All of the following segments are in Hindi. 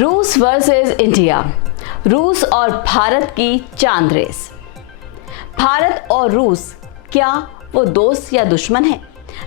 रूस वर्सेस इंडिया, रूस और भारत की चांद रेस। भारत और रूस क्या वो दोस्त या दुश्मन हैं?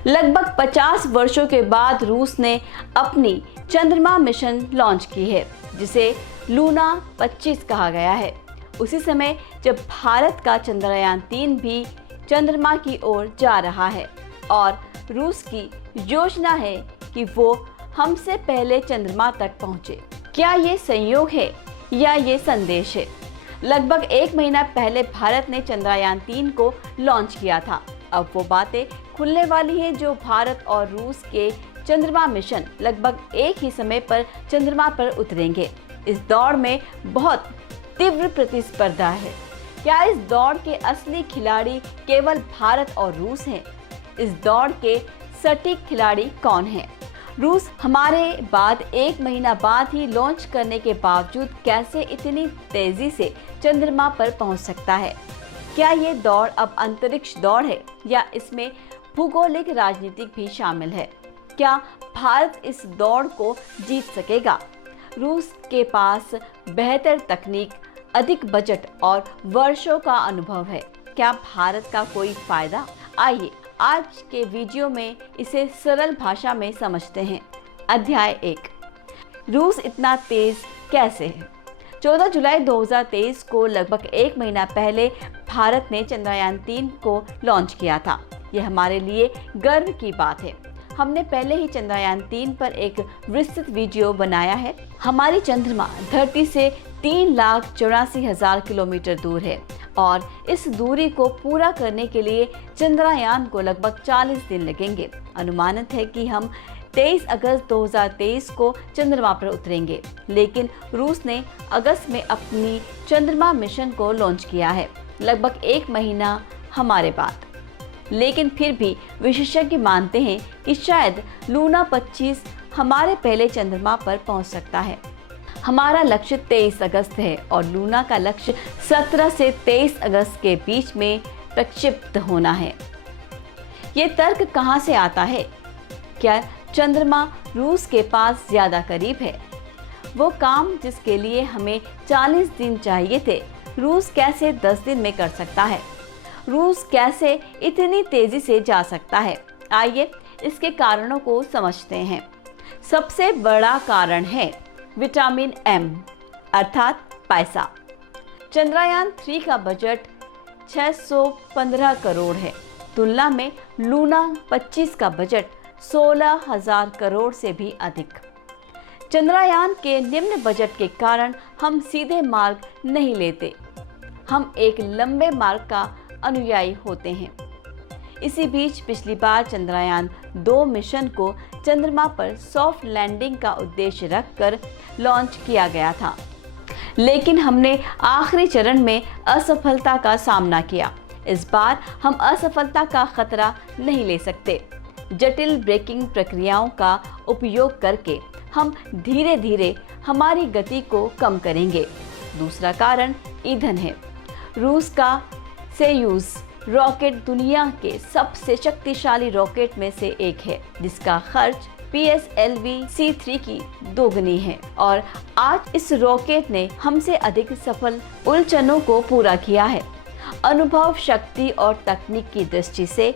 लगभग 50 वर्षों के बाद रूस ने अपनी चंद्रमा मिशन लॉन्च की है, जिसे लूना 25 कहा गया है। उसी समय जब भारत का चंद्रयान 3 भी चंद्रमा की ओर जा रहा है और रूस की योजना है कि वो हमसे पहले चंद्रमा तक पहुंचे। क्या ये संयोग है या ये संदेश है? लगभग 1 महीना पहले भारत ने चंद्रयान 3 को लॉन्च किया था। अब वो बातें खुलने वाली हैं जो भारत और रूस के चंद्रमा मिशन लगभग एक ही समय पर चंद्रमा पर उतरेंगे। इस दौड़ में बहुत तीव्र प्रतिस्पर्धा है। क्या इस दौड़ के असली खिलाड़ी केवल भारत और रूस हैं? इस दौड़ के सटीक खिलाड़ी कौन हैं? रूस हमारे बाद 1 महीना बाद ही लॉन्च करने के बावजूद कैसे इतनी तेजी से चंद्रमा पर पहुंच सकता है? क्या ये दौड़ अब अंतरिक्ष दौड़ है या इसमें भूगोलिक राजनीति भी शामिल है? क्या भारत इस दौड़ को जीत सकेगा? रूस के पास बेहतर तकनीक, अधिक बजट और वर्षों का अनुभव है। क्या भारत का कोई फायदा? आइए आज के वीडियो में इसे सरल भाषा में समझते हैं। अध्याय 1, रूस इतना तेज कैसे है? 14 जुलाई 2023 को लगभग 1 महीना पहले भारत ने चंद्रयान 3 को लॉन्च किया था। यह हमारे लिए गर्व की बात है। हमने पहले ही चंद्रयान 3 पर एक विस्तृत वीडियो बनाया है। हमारी चंद्रमा धरती से 3,84,000 किलोमीटर दूर है और इस दूरी को पूरा करने के लिए चंद्रयान को लगभग 40 दिन लगेंगे। अनुमानित है कि हम 23 अगस्त 2023 को चंद्रमा पर उतरेंगे, लेकिन रूस ने अगस्त में अपनी चंद्रमा मिशन को लॉन्च किया है, लगभग 1 महीना हमारे बाद। लेकिन फिर भी विशेषज्ञ मानते हैं कि शायद लूना 25 हमारे पहले चंद्रमा पर पहुंच सकता है। हमारा लक्ष्य 23 अगस्त है और लूना का लक्ष्य 17 से 23 अगस्त के बीच में प्रक्षिप्त होना है। ये तर्क कहां से आता है? क्या चंद्रमा रूस के पास ज्यादा करीब है? वो काम जिसके लिए हमें 40 दिन चाहिए थे, रूस कैसे 10 दिन में कर सकता है? रूस कैसे इतनी तेजी से जा सकता है? आइए इसके कारणों को समझते हैं। सबसे बड़ा कारण है विटामिन एम अर्थात पैसा। चंद्रयान 3 का बजट 615 करोड़ है, तुलना में लूना 25 का बजट 16,000 करोड़ से भी अधिक। चंद्रयान के निम्न बजट के कारण हम सीधे मार्ग नहीं लेते, हम एक लंबे मार्ग का अनुयायी होते हैं। इसी बीच पिछली बार चंद्रयान 2 मिशन को चंद्रमा पर सॉफ्ट लैंडिंग का उद्देश्य रखकर लॉन्च किया गया था, लेकिन हमने आखिरी चरण में असफलता का सामना किया। इस बार हम असफलता का खतरा नहीं ले सकते। जटिल ब्रेकिंग प्रक्रियाओं का उपयोग करके हम धीरे धीरे हमारी गति को कम करेंगे। दूसरा कारण ईंधन है। रूस का सोयूज़ रॉकेट दुनिया के सबसे शक्तिशाली रॉकेट में से एक है, जिसका खर्च PSLV C3 की दोगुनी है और आज इस रॉकेट ने हमसे अधिक सफल उड़ानों को पूरा किया है। अनुभव, शक्ति और तकनीक की दृष्टि से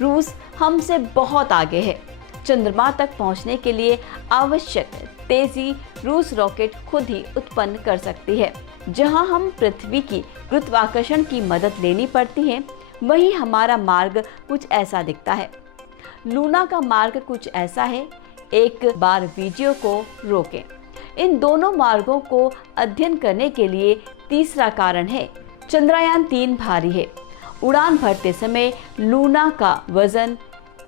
रूस हमसे बहुत आगे है। चंद्रमा तक पहुंचने के लिए आवश्यक तेजी रूस रॉकेट खुद ही उत्पन्न कर सकती है। जहां हम पृथ्वी की गुरुत्वाकर्षण की मदद लेनी पड़ती है, वहीं हमारा मार्ग कुछ ऐसा दिखता है। लूना का मार्ग कुछ ऐसा है। एक बार वीडियो को रोकें। इन दोनों मार्गों को अध्ययन करने के लिए तीसरा कारण है चंद्रयान 3 भारी है। उड़ान भरते समय लूना का वजन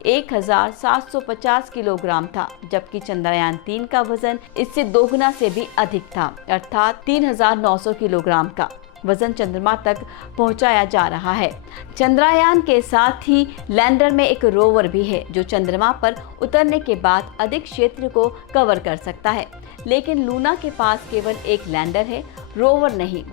1,750 किलोग्राम था, जबकि चंद्रयान 3 का वजन इससे दोगुना से भी अधिक था, अर्थात 3,900 किलोग्राम का वजन चंद्रमा तक पहुंचाया जा रहा है। चंद्रयान के साथ ही लैंडर में एक रोवर भी है, जो चंद्रमा पर उतरने के बाद अधिक क्षेत्र को कवर कर सकता है। लेकिन लूना के पास केवल एक लैंडर है, रोवर नहीं।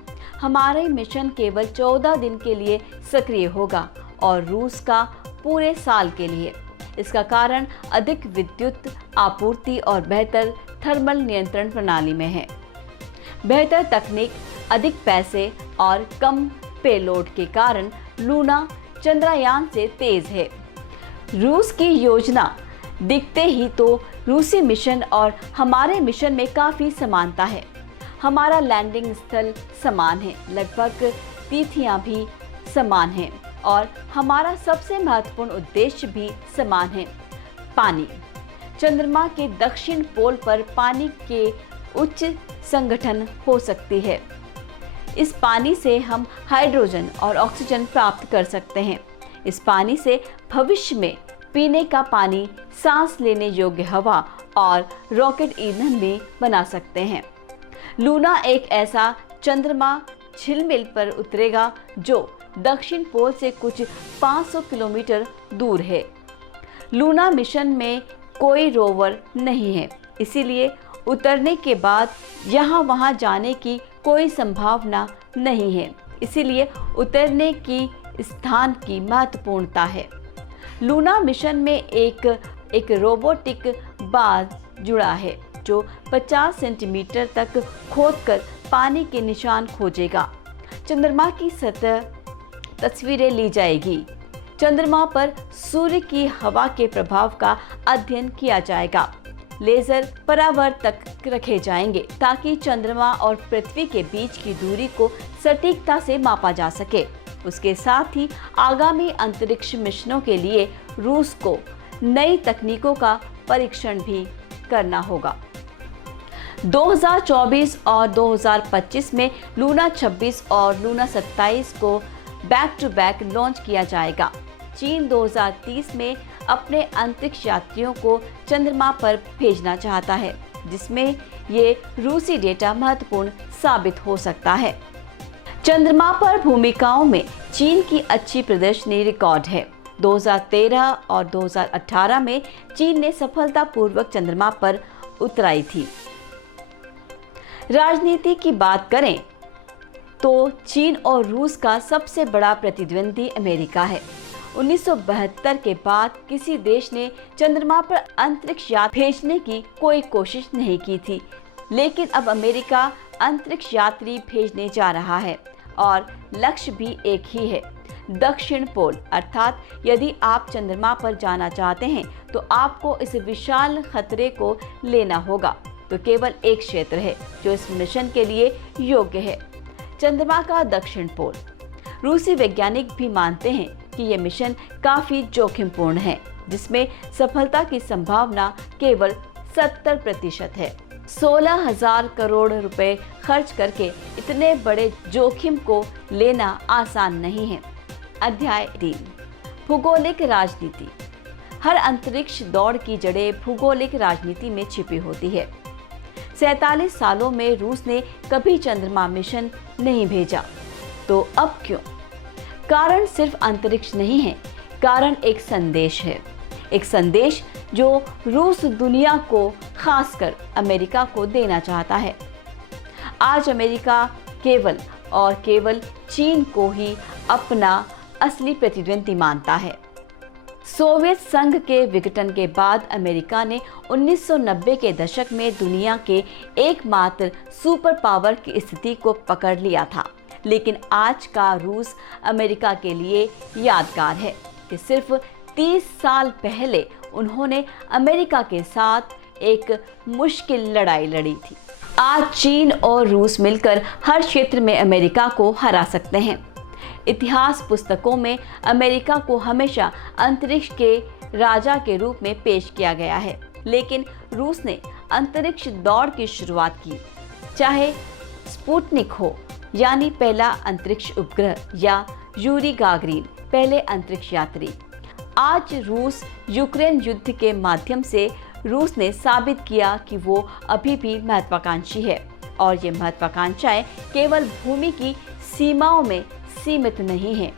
हमारे मिशन केवल 14 दिन के लिए सक्रिय होगा और रूस का पूरे साल के लिए। इसका कारण अधिक विद्युत आपूर्ति और बेहतर थर्मल नियंत्रण प्रणाली में है। बेहतर तकनीक, अधिक पैसे और कम पेलोड के कारण लूना चंद्रयान से तेज है। रूस की योजना दिखते ही तो रूसी मिशन और हमारे मिशन में काफ़ी समानता है। हमारा लैंडिंग स्थल समान है, लगभग तिथियां भी समान हैं और हमारा सबसे महत्वपूर्ण उद्देश्य भी समान है, पानी। चंद्रमा के दक्षिण पोल पर पानी के उच्च संगठन हो सकती है। इस पानी से हम हाइड्रोजन और ऑक्सीजन प्राप्त कर सकते हैं। इस पानी से भविष्य में पीने का पानी, सांस लेने योग्य हवा और रॉकेट ईंधन भी बना सकते हैं। लूना एक ऐसा चंद्रमा झिलमिल पर उतरेगा जो दक्षिण पोल से कुछ 500 किलोमीटर दूर है। लूना मिशन में कोई रोवर नहीं है, इसीलिए उतरने के बाद यहाँ वहाँ जाने की कोई संभावना नहीं है। इसीलिए उतरने की स्थान की महत्वपूर्णता है। लूना मिशन में एक रोबोटिक बाज जुड़ा है जो 50 सेंटीमीटर तक खोदकर पानी के निशान खोजेगा। चंद्रमा की सतह तस्वीरें ली जाएगी। चंद्रमा पर सूर्य की हवा के प्रभाव का अध्ययन किया जाएगा। लेजर परावर्तक रखे जाएंगे ताकि चंद्रमा और पृथ्वी के बीच की दूरी को सटीकता से मापा जा सके। उसके साथ ही आगामी अंतरिक्ष मिशनों के लिए रूस को नई तकनीकों का परीक्षण भी करना होगा। 2024 और 2025 में लूना 26 और लूना 27 को बैक टू बैक लॉन्च किया जाएगा। चीन 2030 में अपने अंतरिक्ष यात्रियों को चंद्रमा पर भेजना चाहता है, जिसमें ये रूसी डेटा महत्वपूर्ण साबित हो सकता है। चंद्रमा पर भूमिकाओं में चीन की अच्छी प्रदर्शनी रिकॉर्ड है। 2013 और 2018 में चीन ने सफलतापूर्वक चंद्रमा पर उतराई थी। राजनीति की बात करें तो चीन और रूस का सबसे बड़ा प्रतिद्वंदी अमेरिका है। 1972 के बाद किसी देश ने चंद्रमा पर अंतरिक्ष यात्री भेजने की कोई कोशिश नहीं की थी, लेकिन अब अमेरिका अंतरिक्ष यात्री भेजने जा रहा है और लक्ष्य भी एक ही है, दक्षिण पोल। अर्थात यदि आप चंद्रमा पर जाना चाहते हैं तो आपको इस विशाल खतरे को लेना होगा। तो केवल एक क्षेत्र है जो इस मिशन के लिए योग्य है, चंद्रमा का दक्षिण पोल। रूसी वैज्ञानिक भी मानते हैं कि यह मिशन काफी जोखिमपूर्ण है, जिसमें सफलता की संभावना केवल 70% है। 16,000 करोड़ रुपए खर्च करके इतने बड़े जोखिम को लेना आसान नहीं है। अध्याय 3, भूगोलिक राजनीति। हर अंतरिक्ष दौड़ की जड़ें भूगोलिक राजनीति में छिपी होती है। 47 सालों में रूस ने कभी चंद्रमा मिशन नहीं भेजा, तो अब क्यों? कारण सिर्फ अंतरिक्ष नहीं है, कारण एक संदेश है। एक संदेश जो रूस दुनिया को, खासकर अमेरिका को देना चाहता है। आज अमेरिका केवल और केवल चीन को ही अपना असली प्रतिद्वंदी मानता है। सोवियत संघ के विघटन के बाद अमेरिका ने 1990 के दशक में दुनिया के एकमात्र सुपर पावर की स्थिति को पकड़ लिया था, लेकिन आज का रूस अमेरिका के लिए यादगार है कि सिर्फ 30 साल पहले उन्होंने अमेरिका के साथ एक मुश्किल लड़ाई लड़ी थी। आज चीन और रूस मिलकर हर क्षेत्र में अमेरिका को हरा सकते हैं। इतिहास पुस्तकों में अमेरिका को हमेशा अंतरिक्ष के राजा के रूप में पेश किया गया है, लेकिन रूस ने अंतरिक्ष दौड़ की शुरुआत की। चाहे स्पुतनिक हो, यानी पहला अंतरिक्ष उपग्रह, या यूरी गागरिन, पहले अंतरिक्ष यात्री। आज रूस यूक्रेन युद्ध के माध्यम से रूस ने साबित किया कि वो अभी भी महत्वाकांक्षी है, और ये महत्वाकांक्षाएं केवल भूमि की सीमाओं में सीमित नहीं है।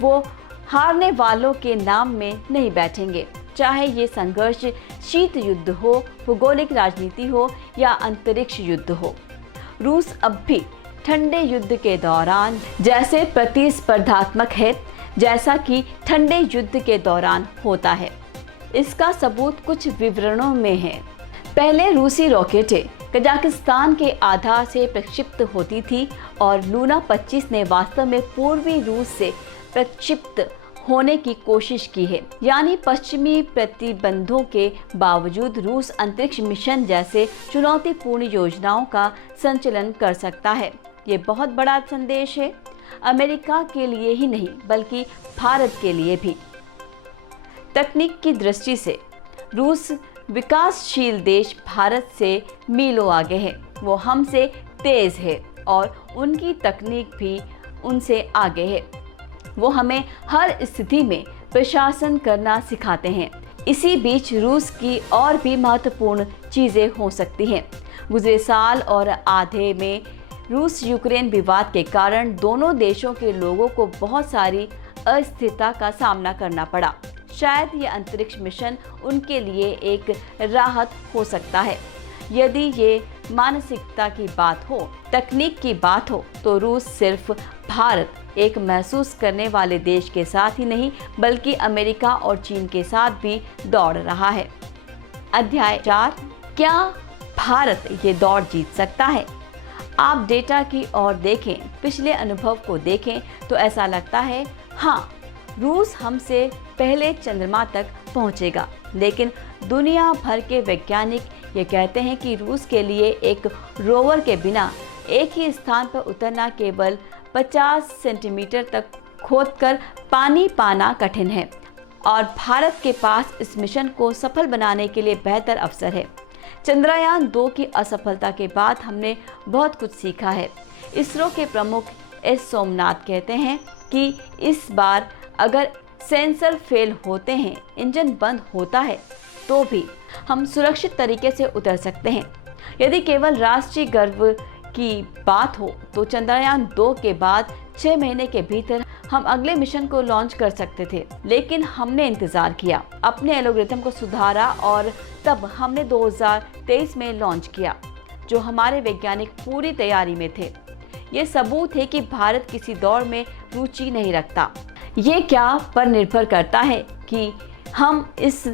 वो हारने वालों के नाम में नहीं बैठेंगे, चाहे ये संघर्ष शीत युद्ध हो, भूगोलिक राजनीति हो या अंतरिक्ष युद्ध हो। रूस अब भी ठंडे युद्ध के दौरान जैसे प्रतिस्पर्धात्मक है जैसा कि ठंडे युद्ध के दौरान होता है। इसका सबूत कुछ विवरणों में है। पहले रूसी रॉकेटें कजाकिस्तान के आधार से प्रक्षिप्त होती थी और लूना 25 ने वास्तव में पूर्वी रूस से प्रक्षिप्त होने की कोशिश की है। यानी पश्चिमी प्रतिबंधों के बावजूद रूस अंतरिक्ष मिशन जैसे चुनौतीपूर्ण योजनाओं का संचालन कर सकता है। ये बहुत बड़ा संदेश है, अमेरिका के लिए ही नहीं बल्कि भारत के लिए भी। तकनीक की दृष्टि से रूस विकासशील देश भारत से मीलों आगे है। वो हमसे तेज है और उनकी तकनीक भी उनसे आगे है। वो हमें हर स्थिति में प्रशासन करना सिखाते हैं। इसी बीच रूस की और भी महत्वपूर्ण चीज़ें हो सकती हैं। गुजरे साल और आधे में रूस यूक्रेन विवाद के कारण दोनों देशों के लोगों को बहुत सारी अस्थिरता का सामना करना पड़ा। शायद ये अंतरिक्ष मिशन उनके लिए एक राहत हो सकता है। यदि ये मानसिकता की बात हो, तकनीक की बात हो, तो रूस सिर्फ भारत एक महसूस करने वाले देश के साथ ही नहीं बल्कि अमेरिका और चीन के साथ भी दौड़ रहा है। अध्याय 4, क्या भारत ये दौड़ जीत सकता है? आप डेटा की ओर देखें, पिछले अनुभव को देखें तो ऐसा लगता है हाँ, रूस हमसे पहले चंद्रमा तक पहुंचेगा। लेकिन दुनिया भर के वैज्ञानिक ये कहते हैं कि रूस के लिए एक रोवर के बिना एक ही स्थान पर उतरना केवल 50 सेंटीमीटर तक खोदकर पानी पाना कठिन है और भारत के पास इस मिशन को सफल बनाने के लिए बेहतर अवसर है। चंद्रयान 2 की असफलता के बाद हमने बहुत कुछ सीखा है। इसरो के प्रमुख एस सोमनाथ कहते हैं कि इस बार अगर सेंसर फेल होते हैं, इंजन बंद होता है, तो भी हम सुरक्षित तरीके से उतर सकते हैं। यदि केवल राष्ट्रीय गर्व की बात हो तो चंद्रयान 2 के बाद 6 महीने के भीतर हम अगले मिशन को लॉन्च कर सकते थे, लेकिन हमने इंतजार किया, अपने एल्गोरिथम को सुधारा और तब हमने 2023 में लॉन्च किया, जो हमारे वैज्ञानिक पूरी तैयारी में थे। ये सबूत है कि भारत किसी दौड़ में रुचि नहीं रखता। ये क्या पर निर्भर करता है कि हम इस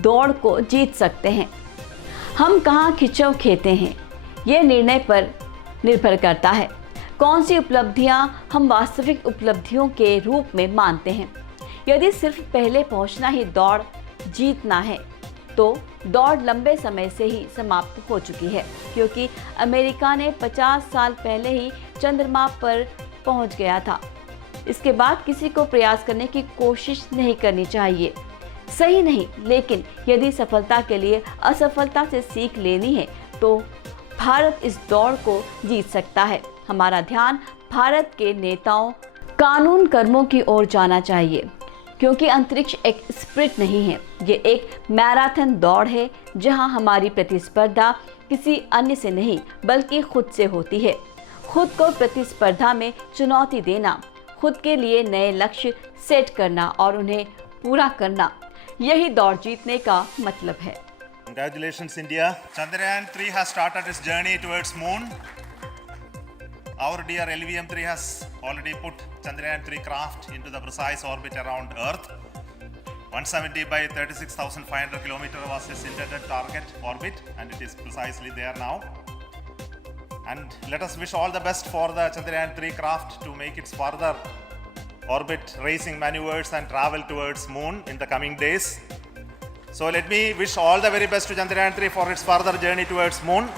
दौड़ को जीत सकते हैं। हम कहाँ खिंचाव खेते हैं, ये निर्णय पर निर्भर करता है। कौन सी उपलब्धियां हम वास्तविक उपलब्धियों के रूप में मानते हैं। यदि सिर्फ पहले पहुंचना ही दौड़ जीतना है तो दौड़ लंबे समय से ही समाप्त हो चुकी है, क्योंकि अमेरिका ने 50 साल पहले ही चंद्रमा पर पहुंच गया था। इसके बाद किसी को प्रयास करने की कोशिश नहीं करनी चाहिए। सही नहीं, लेकिन यदि सफलता के लिए असफलता से सीख लेनी है तो भारत इस दौड़ को जीत सकता है। हमारा ध्यान भारत के नेताओं, कानून कर्मों की ओर जाना चाहिए, क्योंकि अंतरिक्ष एक स्प्रिंट नहीं है, ये एक मैराथन दौड़ है जहां हमारी प्रतिस्पर्धा किसी अन्य से नहीं बल्कि खुद से होती है। खुद को प्रतिस्पर्धा में चुनौती देना, खुद के लिए नए लक्ष्य सेट करना और उन्हें पूरा करना, यही दौड़ जीतने का मतलब है। Congratulations, India. Chandrayaan 3 has started its journey towards moon. Our dear LVM-3 has already put Chandrayaan 3 craft into the precise orbit around Earth. 170 by 36,500 km was its intended target orbit, and it is precisely there now. And let us wish all the best for the Chandrayaan 3 craft to make its further orbit racing maneuvers and travel towards moon in the coming days. So let me wish all the very best to Chandrayaan 3 for its further journey towards moon.